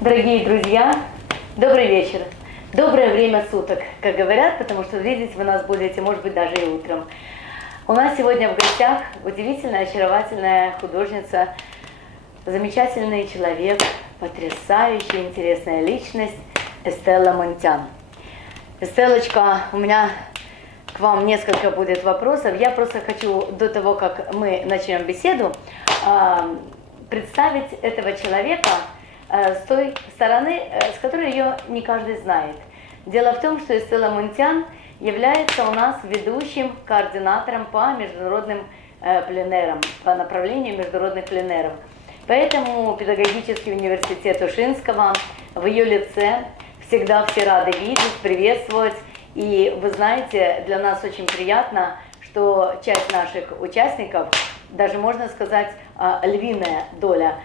Дорогие друзья, добрый вечер, доброе время суток, как говорят, потому что видеть вы нас будете, может быть, даже и утром. У нас сегодня в гостях удивительная, очаровательная художница, замечательный человек, потрясающая, интересная личность Эстелла Монтян. Эстеллочка, у меня к вам несколько будет вопросов. Я просто хочу, до того, как мы начнем беседу, представить этого человека с той стороны, с которой ее не каждый знает. Дело в том, что Эстелла Монтян является у нас ведущим координатором по международным пленэрам, по направлению международных пленэров. Поэтому педагогический университет Ушинского в ее лице всегда все рады видеть, приветствовать. И вы знаете, для нас очень приятно, что часть наших участников, даже можно сказать, львиная доля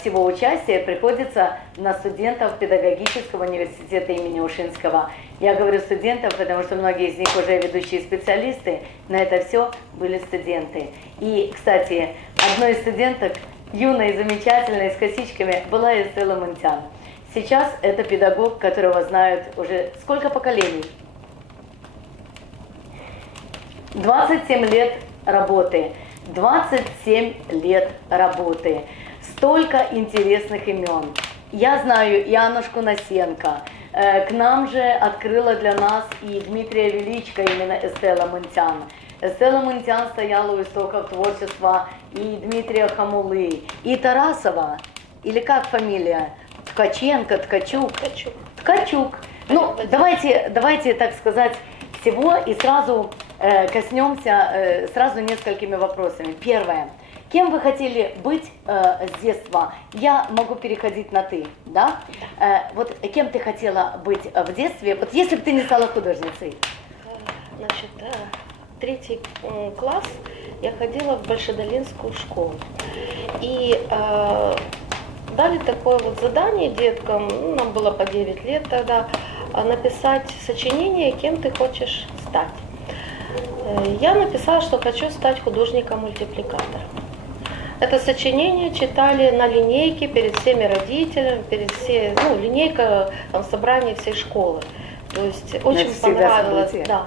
всего участия приходится на студентов педагогического университета имени Ушинского. Я говорю студентов, потому что многие из них уже ведущие специалисты, на это все были студенты. И, кстати, одной из студенток, юной, замечательной, с косичками, была Эстелла Монтян. Сейчас это педагог, которого знают уже сколько поколений? 27 лет работы. 27 лет работы. Столько интересных имен. Я знаю Янушку Насенко. К нам же открыла для нас и Дмитрия Величко, именно Эстелла Монтян. Эстелла Монтян стояла у истоков творчества и Дмитрия Хамулы, и Тарасова, или как фамилия? Ткаченко, Ткачук. Ткачук. Ну, давайте, так сказать, всего и сразу коснемся сразу несколькими вопросами. Первое. Кем вы хотели быть с детства? Я могу переходить на «ты», да? Вот кем ты хотела быть в детстве, вот если бы ты не стала художницей? Значит, 3 класс я ходила в Большедолинскую школу. И дали такое вот задание деткам, ну, нам было по 9 лет тогда, написать сочинение, кем ты хочешь стать. Я написала, что хочу стать художником-мультипликатором. Это сочинение читали на линейке перед всеми родителями, перед всей, ну, линейка, там, собрание всей школы. То есть очень понравилось, да.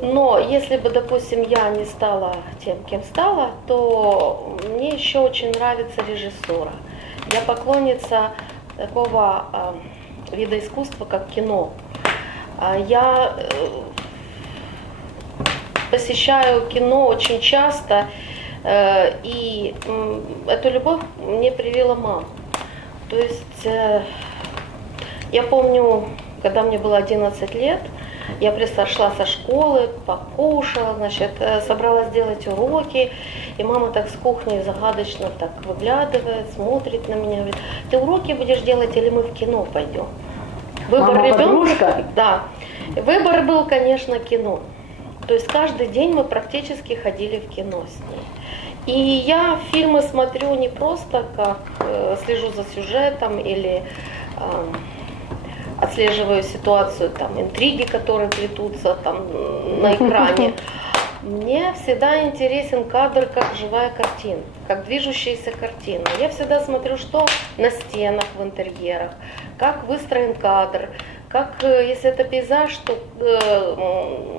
Но если бы, допустим, я не стала тем, кем стала, то мне еще очень нравится режиссура. Я поклонница такого вида искусства, как кино. Я посещаю кино очень часто, и эту любовь мне привила мама. То есть я помню, когда мне было 11 лет, я пришла со школы, покушала, значит, собралась делать уроки, и мама так с кухни загадочно так выглядывает, смотрит на меня, говорит: ты уроки будешь делать или мы в кино пойдем? Выбор ребенка, да, выбор был, конечно, кино. То есть каждый день мы практически ходили в кино с ней. И я фильмы смотрю не просто как слежу за сюжетом или отслеживаю ситуацию, там, интриги, которые плетутся там на экране. Мне всегда интересен кадр как живая картина, как движущаяся картина. Я всегда смотрю, что на стенах в интерьерах, как выстроен кадр, как, если это пейзаж, то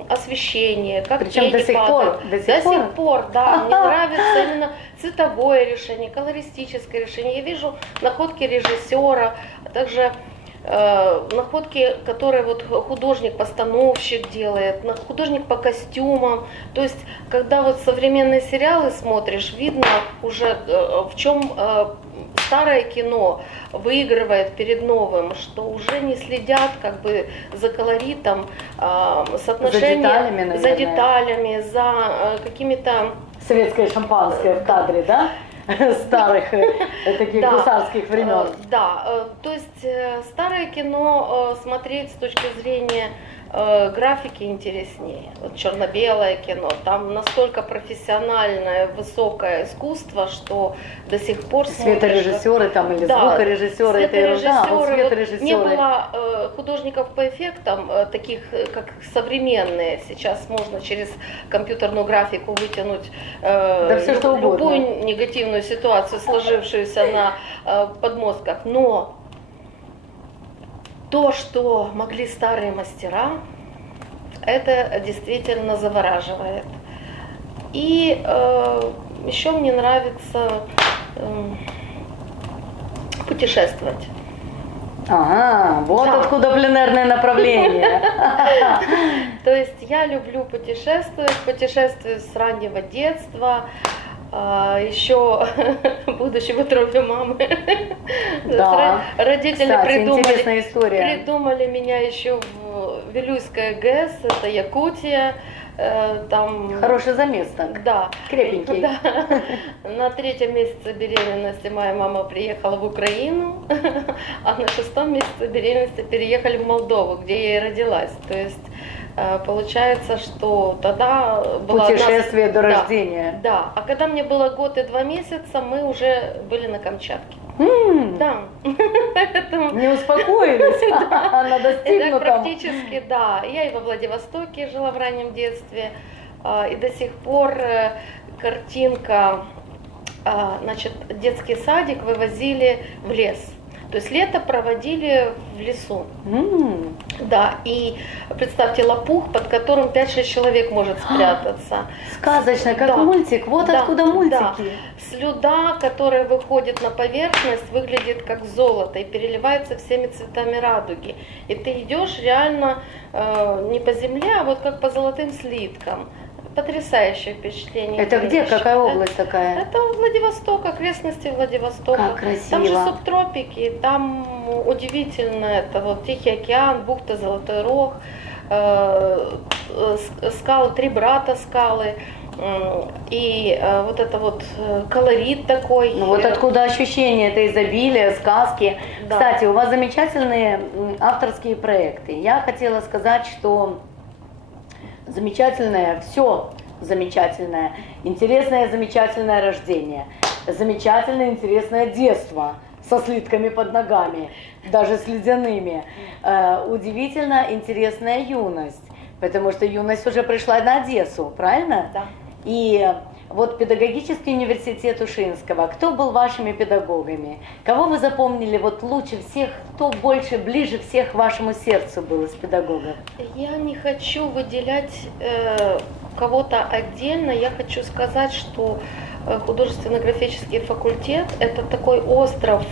освещение, как причем до сих пор, да. Мне нравится именно цветовое решение, колористическое решение. Я вижу находки режиссера, а также находки, которые вот художник-постановщик делает, художник по костюмам. То есть, когда вот современные сериалы смотришь, видно уже, в чем старое кино выигрывает перед новым, что уже не следят как бы за колоритом, соотношением, за деталями, за какими-то... Советское шампанское в кадре, да? Старых таких гусарских времен. Да, то есть старое кино смотреть с точки зрения графики интереснее. Вот черно-белое кино, там настолько профессиональное, высокое искусство, что до сих пор смотришь, Светорежиссеры там или да, звукорежиссеры, это ерунда, а вот светорежиссеры, не светорежиссеры. было художников по эффектам, таких как современные. Сейчас можно через компьютерную графику вытянуть Да всё, что угодно. любую негативную ситуацию, сложившуюся на подмостках. Но то, что могли старые мастера, это действительно завораживает. И еще мне нравится путешествовать. Ага, вот Да. откуда пленерное направление. То есть я люблю путешествовать, путешествую с раннего детства, еще будучи в утробе мамы. Да. Родители Кстати, интересная история. придумали меня еще в Вилюйское ГЭС, это Якутия. Там, Хороший заместок. да, Крепенький. да. На 3-м месяце беременности моя мама приехала в Украину, а на 6-м месяце беременности переехали в Молдову, где я и родилась. То есть получается, что тогда была Путешествие до да, рождения. Да, а когда мне было год и 2 месяца, мы уже были на Камчатке. Да. Поэтому Не успокоились на это достигнутом. практически, да. Я и во Владивостоке жила в раннем детстве, и до сих пор картинка, значит, детский садик вывозили в лес. То есть лето проводили в лесу. Да, и представьте лопух, под которым 5-6 человек может спрятаться. Сказочно, как Да. мультик. Вот Да, откуда да. мультики. Слюда, которая выходит на поверхность, выглядит как золото и переливается всеми цветами радуги. И ты идешь реально не по земле, а вот как по золотым слиткам. Потрясающее впечатление. Это где? зрелище. Какая область такая? Это Владивосток, окрестности Владивостока. Как красиво. Там же субтропики, там удивительно, это вот Тихий океан, бухта Золотой Рог, скалы, 3 брата скалы, и вот это вот колорит такой. Ну вот откуда ощущение, это изобилие, сказки. Да. Кстати, у вас замечательные авторские проекты. Я хотела сказать, что замечательное, все замечательное, интересное, замечательное рождение, замечательное, интересное детство со слитками под ногами, даже с ледяными, удивительно интересная юность, потому что юность уже пришла на Одессу, правильно? Да. И вот педагогический университет Ушинского, кто был вашими педагогами? Кого вы запомнили вот лучше всех, кто больше, ближе всех вашему сердцу был из педагогов? Я не хочу выделять кого-то отдельно, я хочу сказать, что художественно-графический факультет – это такой остров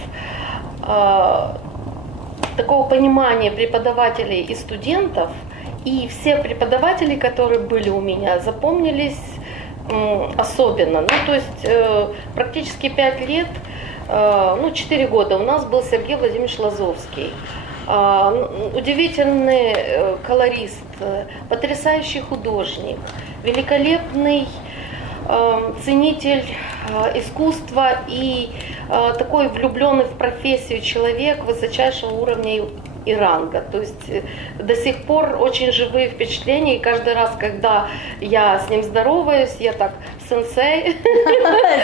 такого понимания преподавателей и студентов, и все преподаватели, которые были у меня, запомнились особенно. Ну, то есть практически 5 лет, 4 года у нас был Сергей Владимирович Лазовский. Удивительный колорист, потрясающий художник, великолепный ценитель искусства и такой влюбленный в профессию человек высочайшего уровня и ранга. То есть до сих пор очень живые впечатления, и каждый раз, когда я с ним здороваюсь, я так, сенсей.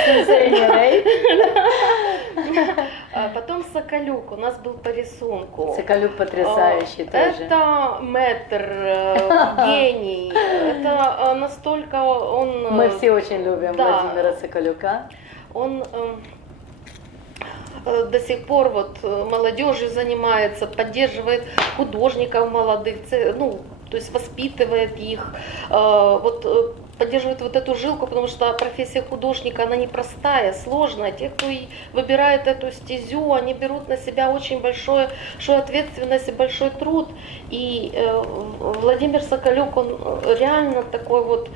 Сенсей Мирей. Потом Соколюк, у нас был по рисунку. Соколюк потрясающий тоже. Это мэтр, гений. Это настолько он... Мы все очень любим да. Владимира Соколюка. Он до сих пор вот молодежью занимается, поддерживает художников молодых, ну, то есть воспитывает их, вот поддерживает вот эту жилку, потому что профессия художника, она непростая, сложная. Те, кто и выбирает эту стезю, они берут на себя очень большую ответственность и большой труд. И Владимир Соколюк, он реально такой вот,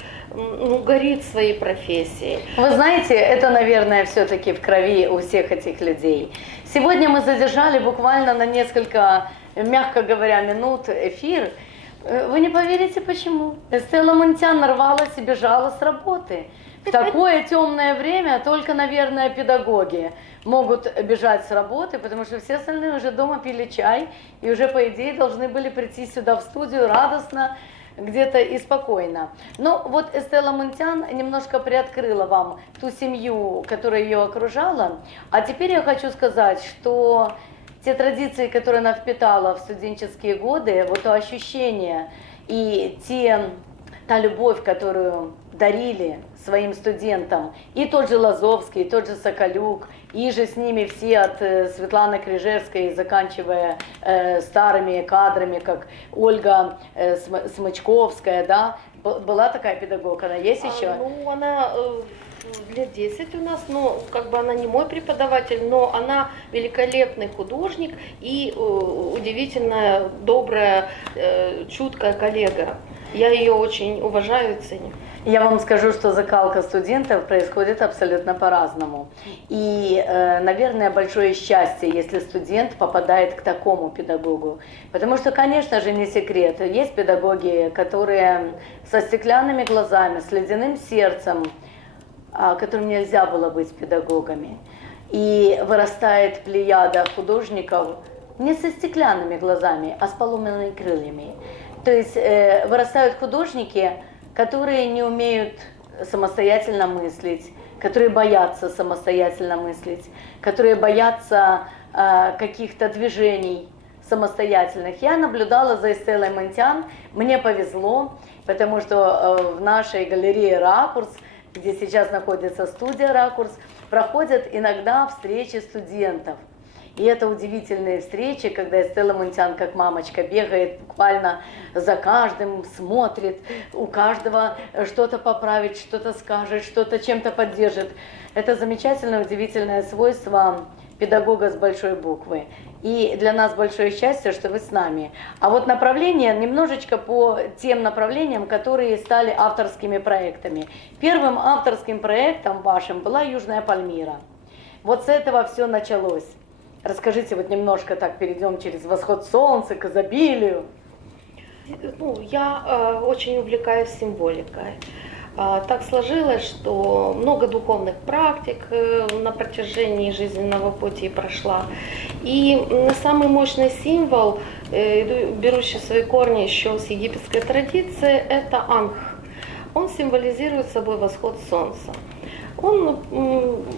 горит своей профессией. Вы знаете, это, наверное, все-таки в крови у всех этих людей. Сегодня мы задержали буквально на несколько, мягко говоря, минут эфир. Вы не поверите, почему. Стелла Мунтян нарвалась и бежала с работы. В такое темное время только, наверное, педагоги могут бежать с работы, потому что все остальные уже дома пили чай и уже, по идее, должны были прийти сюда в студию радостно, где-то и спокойно. Но вот Эстела Мунтян немножко приоткрыла вам ту семью, которая ее окружала. А теперь я хочу сказать, что те традиции, которые она впитала в студенческие годы, вот то ощущение и та любовь, которую дарили своим студентам, и тот же Лазовский, и тот же Соколюк, и же с ними все от Светланы Крижевской, заканчивая старыми кадрами, как Ольга Смычковская, да, была такая педагог, она есть еще? Ну, она лет 10 у нас, но как бы она не мой преподаватель, но она великолепный художник и удивительная, добрая, чуткая коллега. Я ее очень уважаю и ценю. Я вам скажу, что закалка студентов происходит абсолютно по-разному. И, наверное, большое счастье, если студент попадает к такому педагогу. Потому что, конечно же, не секрет. Есть педагоги, которые со стеклянными глазами, с ледяным сердцем, которым нельзя было быть педагогами. И вырастает плеяда художников не со стеклянными глазами, а с поломанными крыльями. То есть вырастают художники, которые не умеют самостоятельно мыслить, которые боятся самостоятельно мыслить, которые боятся каких-то движений самостоятельных. Я наблюдала за Эстелой Мунтян, мне повезло, потому что в нашей галерее «Ракурс», где сейчас находится студия «Ракурс», проходят иногда встречи студентов. И это удивительные встречи, когда Эстела Мунтян, как мамочка, бегает буквально за каждым, смотрит, у каждого что-то поправит, что-то скажет, что-то чем-то поддержит. Это замечательное, удивительное свойство педагога с большой буквы. И для нас большое счастье, что вы с нами. А вот направление немножечко по тем направлениям, которые стали авторскими проектами. Первым авторским проектом вашим была Южная Пальмира. Вот с этого все началось. Расскажите, вот немножко так перейдем через восход солнца к изобилию. Ну, я очень увлекаюсь символикой. Так сложилось, что много духовных практик на протяжении жизненного пути прошла. И самый мощный символ, берущий свои корни еще с египетской традиции, это ангх. Он символизирует собой восход солнца. Он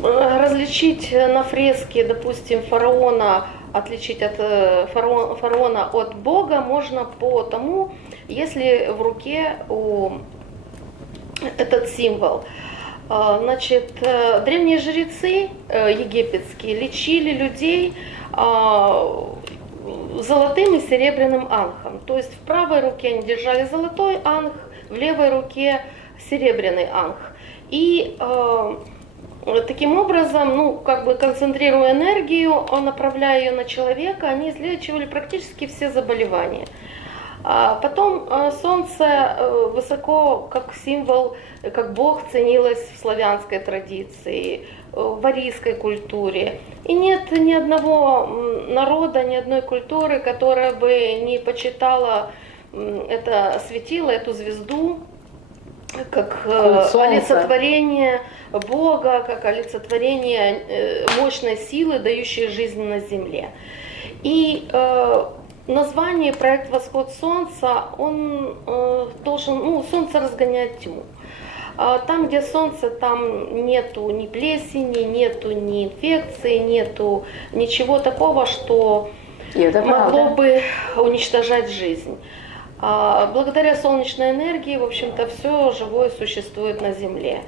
различить на фреске, допустим, фараона, отличить от фараона от Бога можно по тому, если в руке этот символ. Значит, древние жрецы египетские лечили людей золотым и серебряным ангхом. То есть в правой руке они держали золотой ангх, в левой руке серебряный ангх. И таким образом, ну, как бы концентрируя энергию, направляя ее на человека, они излечивали практически все заболевания. Потом солнце высоко, как символ, как бог, ценилось в славянской традиции, в арийской культуре. И нет ни одного народа, ни одной культуры, которая бы не почитала это светило, эту звезду, как олицетворение Бога, как олицетворение мощной силы, дающей жизнь на земле. И название проект «Восход солнца», он должен, ну, солнце разгоняет тьму. Там, где солнце, там нету ни плесени, нету ни инфекции, нету ничего такого, что могло бы уничтожать жизнь. Благодаря солнечной энергии, в общем-то, все живое существует на Земле.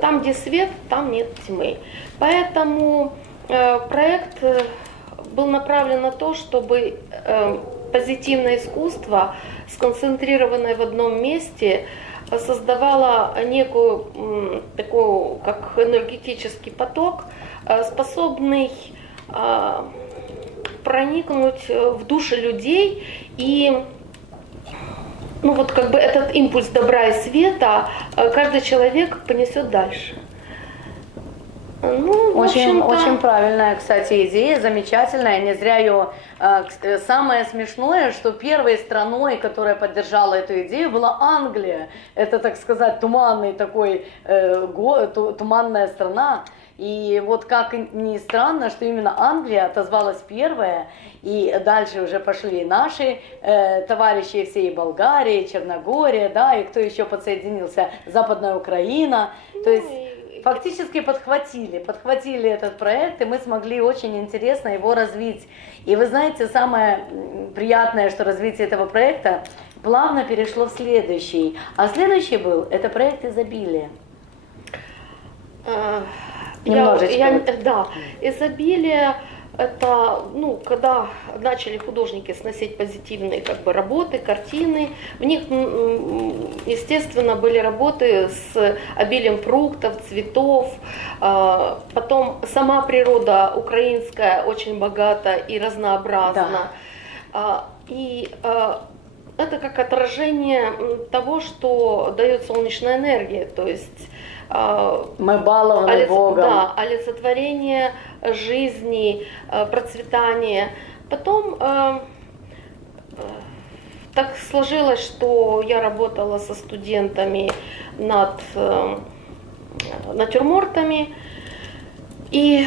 Там, где свет, там нет тьмы. Поэтому проект был направлен на то, чтобы позитивное искусство, сконцентрированное в одном месте, создавало некую, такую, как энергетический поток, способный проникнуть в души людей и, ну вот как бы этот импульс добра и света каждый человек понесет дальше. Ну, в Очень, общем-то, очень правильная, кстати, идея, замечательная. Не зря ее. Самое смешное, что первой страной, которая поддержала эту идею, была Англия. Это, так сказать, туманный такой, туманная страна. И вот как ни странно, что именно Англия отозвалась первая, и дальше уже пошли наши товарищи все, и Болгария, и Черногория, да, и кто еще подсоединился, Западная Украина. То есть фактически подхватили этот проект, и мы смогли очень интересно его развить. И вы знаете, самое приятное, что развитие этого проекта плавно перешло в следующий. А следующий был, это проект изобилия. Немножечко. Да, изобилие это, ну, когда начали художники сносить позитивные как бы работы, картины, в них, естественно, были работы с обилием фруктов, цветов, потом сама природа украинская очень богата и разнообразна. Да. И это как отражение того, что дает солнечная энергия, то есть мы балованы Богом. Да, олицетворение жизни, процветания. Потом так сложилось, что я работала со студентами над натюрмортами. И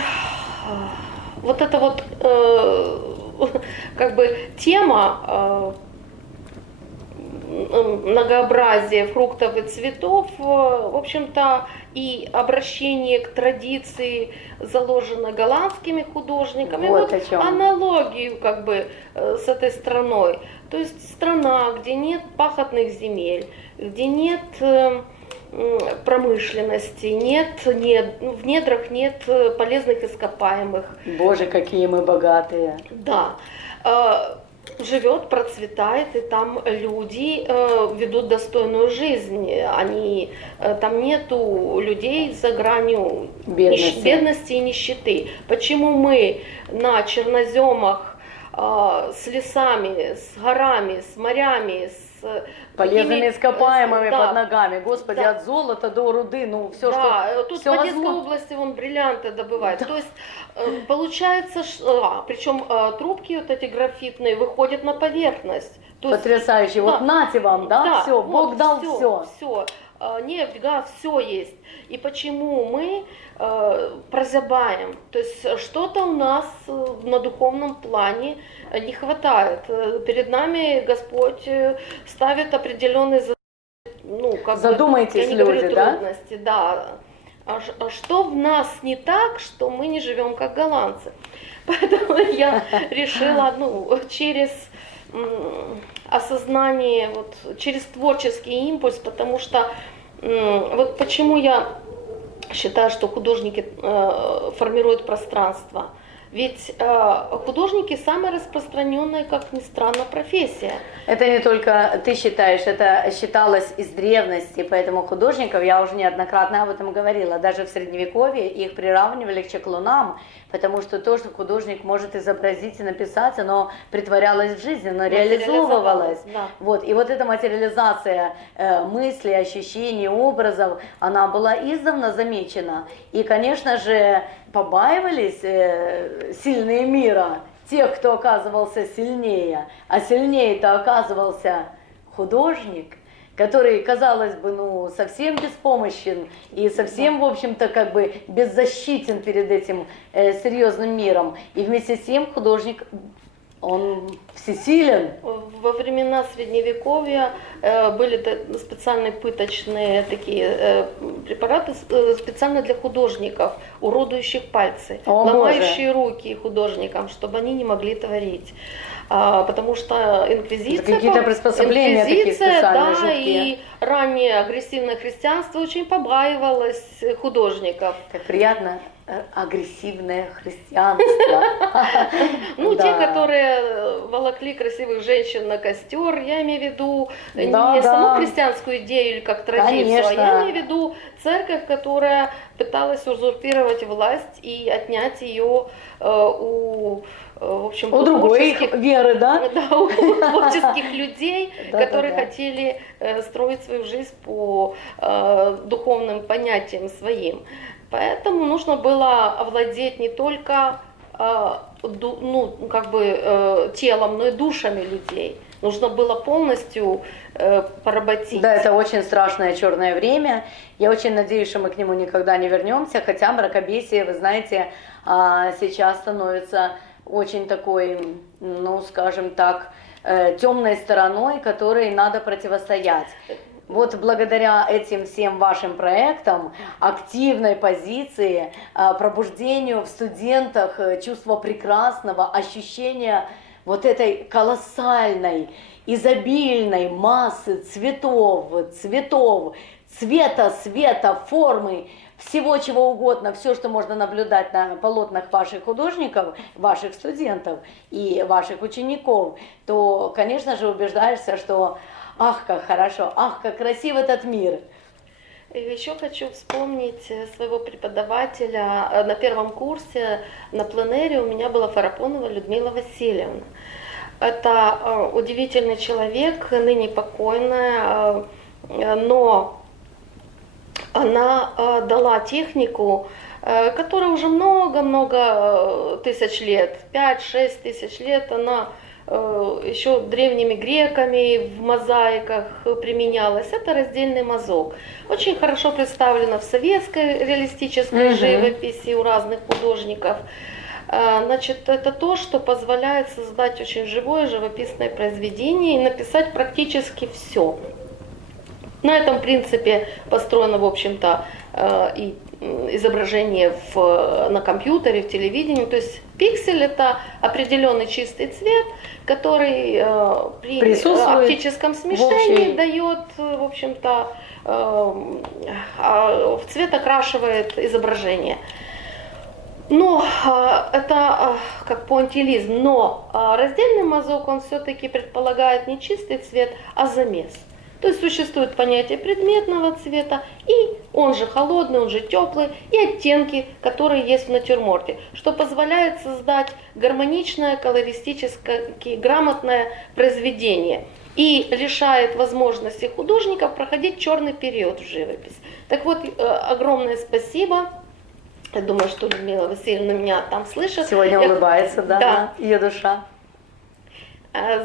вот эта вот как бы тема многообразие фруктов и цветов, в общем-то, и обращение к традиции заложено голландскими художниками. Вот аналогию как бы с этой страной. То есть страна, где нет пахотных земель, где нет промышленности, в недрах нет полезных ископаемых. Боже, какие мы богатые. Да. Живет, процветает, и там люди ведут достойную жизнь. Там нету людей за гранью бедности и нищеты. Почему мы на черноземах с лесами, с горами, с морями, с полезными ископаемыми под ногами, Господи, от золота до руды, ну все, что тут все в Одесской области вон бриллианты добывают. То есть получается, причем трубки вот эти графитные выходят на поверхность. Потрясающе. Вот нате вам, все, Бог дал все. Все. Нефть, газ, все есть. И почему мы прозябаем? То есть что-то у нас на духовном плане не хватает. Перед нами Господь ставит определенные задумайтесь, люди, трудности. Да? А что в нас не так, что мы не живем как голландцы? Поэтому я решила через осознание, через творческий импульс, потому что вот почему я считаю, что художники формируют пространство. Ведь художники самая распространенная, как ни странно, профессия. Это не только ты считаешь, это считалось из древности, поэтому художников, я уже неоднократно об этом говорила, даже в Средневековье их приравнивали к чаклунам, потому что то, что художник может изобразить и написать, оно притворялось в жизнь, оно реализовывалось. Да. Вот. И вот эта материализация мыслей, ощущений, образов, она была издавна замечена. И, конечно же, побаивались сильные мира, тех, кто оказывался сильнее, а сильнее-то оказывался художник, который, казалось бы, совсем беспомощен и совсем, в общем-то, как бы беззащитен перед этим серьезным миром. И вместе с тем художник, он всесилен. Во времена Средневековья были специальные пыточные такие препараты специально для художников, уродующих пальцы, ломающие руки художникам, чтобы они не могли творить. Потому что инквизиция, какие-то приспособления такие специальные, жуткие. И раннее агрессивное христианство очень побаивалось художников. Как приятно. Агрессивное христианство. Те, которые волокли красивых женщин на костер, я имею в виду не саму христианскую идею или как традицию, а я имею в виду церковь, которая пыталась узурпировать власть и отнять ее в общем, у другой веры, да? Да, у творческих людей, которые хотели строить свою жизнь по духовным понятиям своим. Поэтому нужно было овладеть не только телом, но и душами людей. Нужно было полностью поработить. Да, это очень страшное черное время. Я очень надеюсь, что мы к нему никогда не вернемся, хотя мракобесие, вы знаете, сейчас становится очень такой, ну, скажем так, темной стороной, которой надо противостоять. Вот благодаря этим всем вашим проектам, активной позиции, пробуждению в студентах чувства прекрасного, ощущения вот этой колоссальной, изобильной массы цветов, цвета, света, формы, всего чего угодно, все, что можно наблюдать на полотнах ваших художников, ваших студентов и ваших учеников, то, конечно же, убеждаешься, что ах, как хорошо, ах, как красив этот мир. Еще хочу вспомнить своего преподавателя. На первом курсе на пленэре у меня была Фарапонова Людмила Васильевна. Это удивительный человек, ныне покойная, но она дала технику, которая уже много-много тысяч лет, 5-6 тысяч лет, она еще древними греками в мозаиках применялась. Это раздельный мазок. Очень хорошо представлено в советской реалистической живописи у разных художников. Значит, это то, что позволяет создать очень живое живописное произведение и написать практически все. На этом принципе построено, в общем-то, и изображение на компьютере, в телевидении. То есть пиксель — это определенный чистый цвет, который при оптическом смешении дает, в общем-то, в цвет окрашивает изображение. Но это как пуантилизм, но раздельный мазок, он все-таки предполагает не чистый цвет, а замес. То есть существует понятие предметного цвета, и он же холодный, он же теплый, и оттенки, которые есть в натюрморте, что позволяет создать гармоничное, колористически грамотное произведение и лишает возможности художников проходить черный период в живопись. Так вот, огромное спасибо. Я думаю, что Людмила Васильевна меня там слышит. Сегодня улыбается, да, ее душа.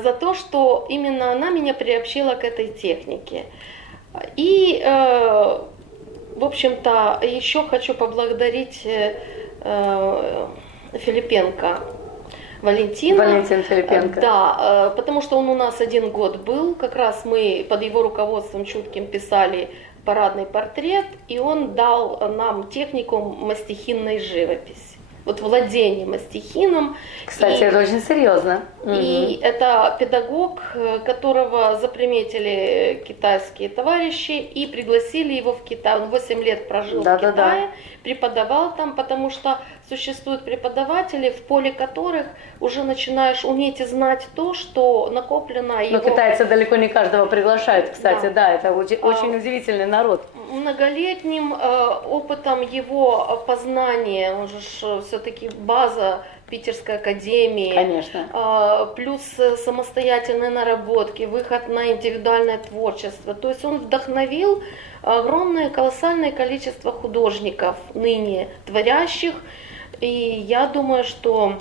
За то, что именно она меня приобщила к этой технике. И, в общем-то, еще хочу поблагодарить Филипенко Валентина. Валентин Филипенко. Да, потому что он у нас 1 год был, как раз мы под его руководством чутким писали парадный портрет, и он дал нам технику мастихинной живописи. Вот владение мастихином. Кстати, это очень серьезно. И это педагог, которого заприметили китайские товарищи и пригласили его в Китай. Он 8 лет прожил в Китае, преподавал там, потому что существуют преподаватели, в поле которых уже начинаешь уметь и знать то, что накоплено его... Но китайцы далеко не каждого приглашают, кстати, да, это очень удивительный народ. Многолетним опытом его познания, он же все-таки база Питерской академии, конечно. Плюс самостоятельные наработки, выход на индивидуальное творчество. То есть он вдохновил огромное, колоссальное количество художников, ныне творящих. И я думаю, что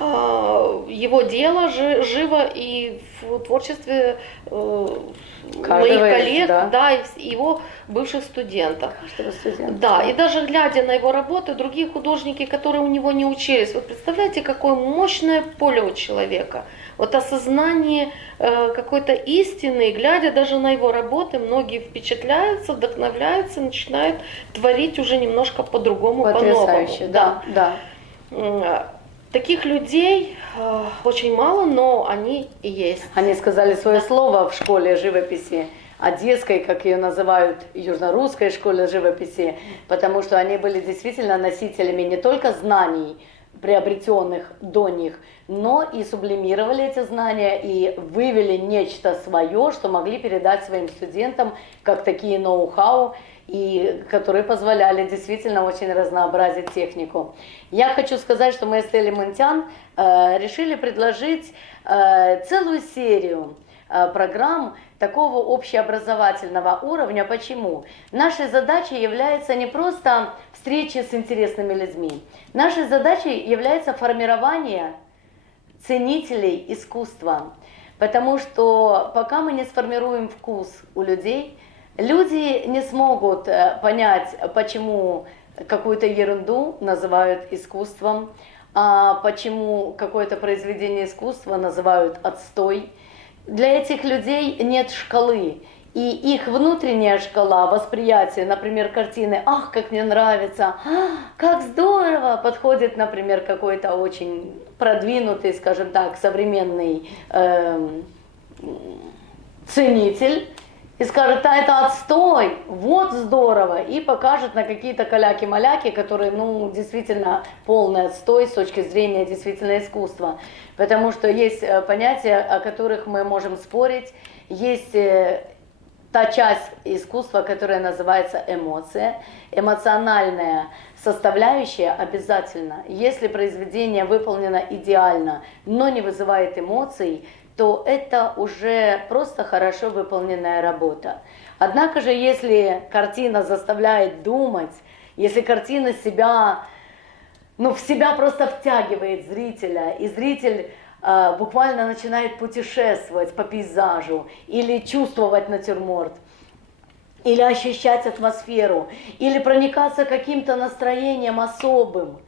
его дело живо и в творчестве моих коллег, да, и его бывших студентов. Да, и даже глядя на его работы, другие художники, которые у него не учились, вы представляете, какое мощное поле у человека. Вот осознание какой-то истины, глядя даже на его работы, многие впечатляются, вдохновляются, начинают творить уже немножко по-другому, по-новому. Потрясающе, да. Таких людей очень мало, но они и есть. Они сказали свое слово в школе живописи, одесской, как ее называют, южно-русской школе живописи, потому что они были действительно носителями не только знаний, приобретенных до них, но и сублимировали эти знания и вывели нечто свое, что могли передать своим студентам, как такие ноу-хау, и которые позволяли действительно очень разнообразить технику. Я хочу сказать, что мы с Элли Мунтян решили предложить целую серию программ такого общеобразовательного уровня. Почему? Нашей задачей является не просто встреча с интересными людьми. Нашей задачей является формирование ценителей искусства. Потому что пока мы не сформируем вкус у людей, люди не смогут понять, почему какую-то ерунду называют искусством, а почему какое-то произведение искусства называют отстой. Для этих людей нет шкалы. И их внутренняя шкала восприятия, например, картины «Ах, как мне нравится! Как здорово!» подходит, например, какой-то очень продвинутый, скажем так, современный ценитель и скажет: «А это отстой! Вот здорово!» и покажет на какие-то каляки-маляки, которые, ну, действительно полный отстой с точки зрения действительно искусства. Потому что есть понятия, о которых мы можем спорить, есть та часть искусства, которая называется эмоция, эмоциональная составляющая обязательно. Если произведение выполнено идеально, но не вызывает эмоций, то это уже просто хорошо выполненная работа. Однако же, если картина заставляет думать, если картина себя, в себя просто втягивает зрителя, и зритель буквально начинает путешествовать по пейзажу, или чувствовать натюрморт, или ощущать атмосферу, или проникаться каким-то настроением особым,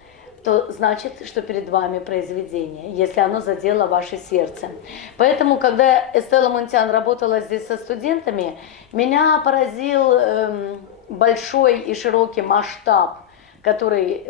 то значит, что перед вами произведение, если оно задело ваше сердце. Поэтому, когда Эстела Мунтян работала здесь со студентами, меня поразил большой и широкий масштаб, который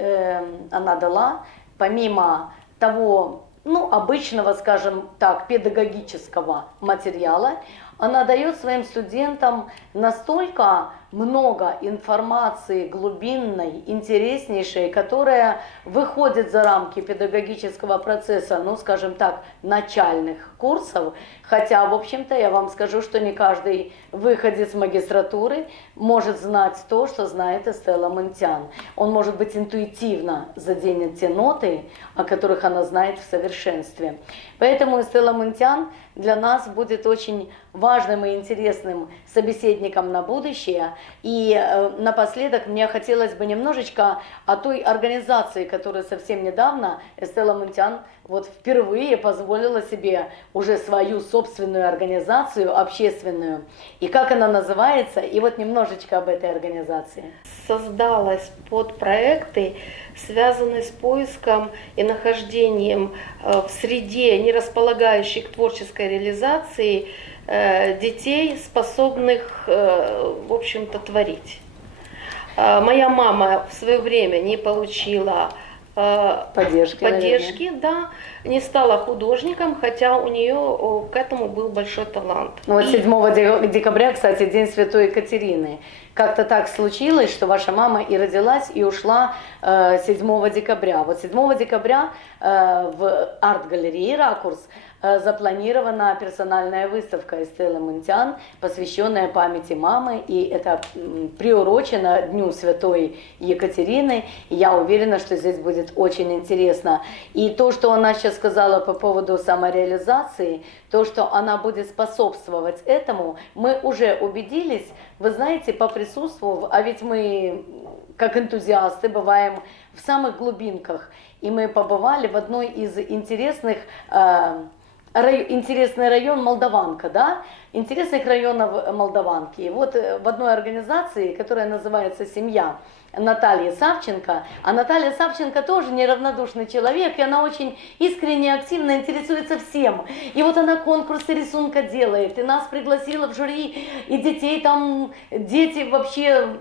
она дала, помимо того, обычного, скажем так, педагогического материала, она дает своим студентам настолько много информации глубинной, интереснейшей, которая выходит за рамки педагогического процесса, скажем так, начальных курсов. Хотя, в общем-то, я вам скажу, что не каждый выходец магистратуры может знать то, что знает Эстела Мунтян. Он, может быть, интуитивно заденет те ноты, о которых она знает в совершенстве. Поэтому Эстела Мунтян для нас будет очень важным и интересным собеседником на будущее. И напоследок мне хотелось бы немножечко о той организации, которую совсем недавно Эстела Мунтян впервые позволила себе уже свою собственную организацию общественную. И как она называется, и немножечко об этой организации. Создалась под проекты, связанные с поиском и нахождением в среде, не располагающей к творческой реализации, детей, способных, в общем-то, творить. Моя мама в свое время не получила поддержки, да, не стала художником, хотя у нее к этому был большой талант. 7 декабря, кстати, День Святой Екатерины. Как-то так случилось, что ваша мама и родилась, и ушла 7 декабря. 7 декабря в арт-галерее «Ракурс» запланирована персональная выставка Эстелы Мунтян, посвященная памяти мамы, и это приурочено Дню Святой Екатерины. И я уверена, что здесь будет очень интересно. И то, что она сейчас сказала по поводу самореализации, то, что она будет способствовать этому, мы уже убедились, вы знаете, поприсутствовав, а ведь мы, как энтузиасты, бываем в самых глубинках, и мы побывали в одной из интересный район Молдаванка, да? Интересных районов Молдаванки. И в одной организации, которая называется «Семья», Наталья Савченко, а Наталья Савченко тоже неравнодушный человек, и она очень искренне, активно интересуется всем. И она конкурсы рисунка делает, и нас пригласила в жюри, и детей там, дети вообще,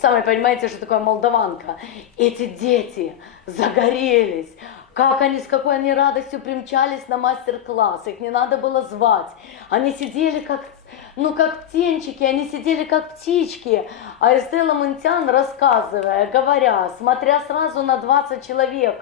сами понимаете, что такое молдаванка. Эти дети загорелись. С какой они радостью примчались на мастер-класс, их не надо было звать. Они сидели как птенчики, они сидели как птички. А Эстела Мунтян, рассказывая, говоря, смотря сразу на 20 человек,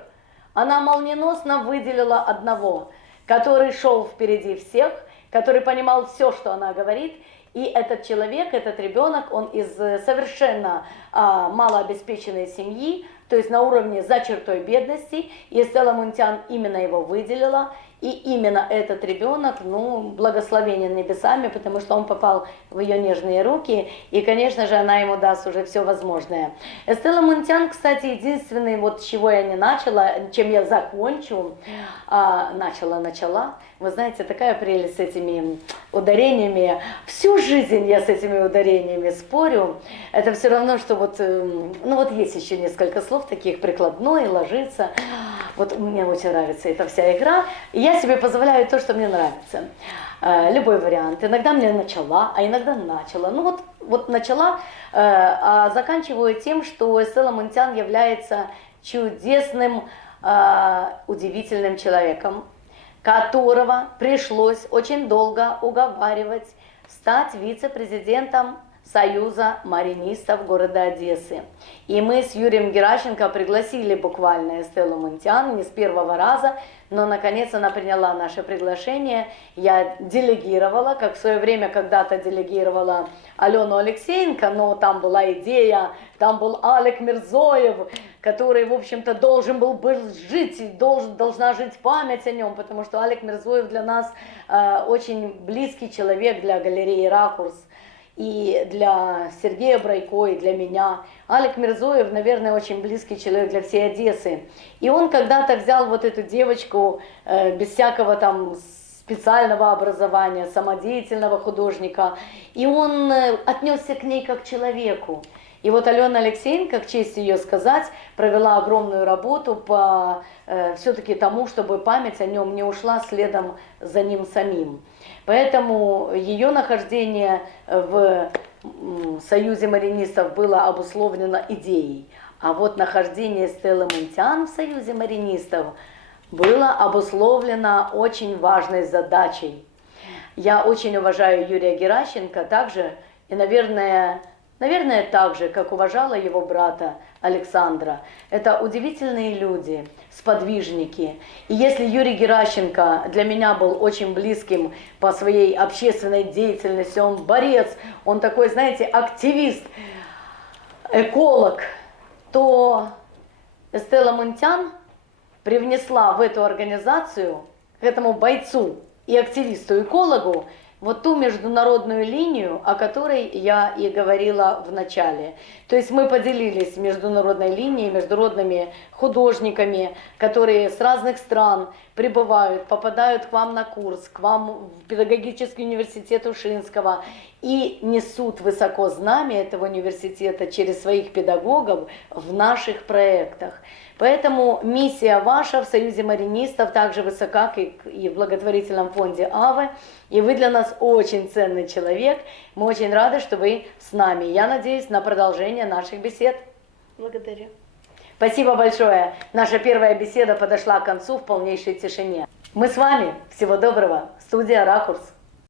она молниеносно выделила одного, который шел впереди всех, который понимал все, что она говорит. И этот человек, этот ребенок, он из совершенно малообеспеченной семьи, то есть на уровне за чертой бедности, и Стелла Мунтян именно его выделила. И именно этот ребенок, ну, благословенен небесами, потому что он попал в ее нежные руки, и, конечно же, она ему даст уже все возможное. Стелла Мунтян, кстати, единственный, вот с чего я не начала, чем я закончу, начала. Вы знаете, такая прелесть с этими ударениями. Всю жизнь я с этими ударениями спорю. Это все равно, что вот, ну вот есть еще несколько слов таких, прикладной, ложится. Вот мне очень нравится эта вся игра. И я себе позволяю то, что мне нравится. Любой вариант. Иногда мне начала, а иногда начала. Ну вот начала, а заканчиваю тем, что Стелла Мунтян является чудесным, удивительным человеком, которого пришлось очень долго уговаривать стать вице-президентом Союза маринистов города Одессы. И мы с Юрием Геращенко пригласили буквально Стеллу Мунтян не с первого раза, но наконец она приняла наше приглашение. Я делегировала, как в свое время когда-то делегировала Алену Алексеенко, но там была идея, там был Алек Мирзоев, который, в общем-то, должен был жить, должна жить память о нем, потому что Алек Мирзоев для нас очень близкий человек, для галереи «Ракурс». И для Сергея Брайко, и для меня. Алек Мирзоев, наверное, очень близкий человек для всей Одессы. И он когда-то взял вот эту девочку без всякого там специального образования, самодеятельного художника, и он отнесся к ней как к человеку. И вот Алена Алексеенко, к чести ее сказать, провела огромную работу по все-таки тому, чтобы память о нем не ушла следом за ним самим. Поэтому ее нахождение в Союзе маринистов было обусловлено идеей. А вот нахождение Стеллы Мунтян в Союзе маринистов было обусловлено очень важной задачей. Я очень уважаю Юрия Геращенко также, и, наверное, так же, как уважала его брата Александра. Это удивительные люди, сподвижники. И если Юрий Геращенко для меня был очень близким по своей общественной деятельности, он борец, он такой, знаете, активист, эколог, то Стелла Мунтян привнесла в эту организацию, к этому бойцу и активисту-экологу, вот ту международную линию, о которой я и говорила в начале. То есть мы поделились международной линией, международными художниками, которые с разных стран прибывают, попадают к вам на курс, к вам в педагогический университет Ушинского и несут высоко знамя этого университета через своих педагогов в наших проектах. Поэтому миссия ваша в Союзе маринистов также высока, как и в благотворительном фонде АВЭ. И вы для нас очень ценный человек. Мы очень рады, что вы с нами. Я надеюсь на продолжение наших бесед. Благодарю. Спасибо большое. Наша первая беседа подошла к концу в полнейшей тишине. Мы с вами. Всего доброго. Студия «Ракурс».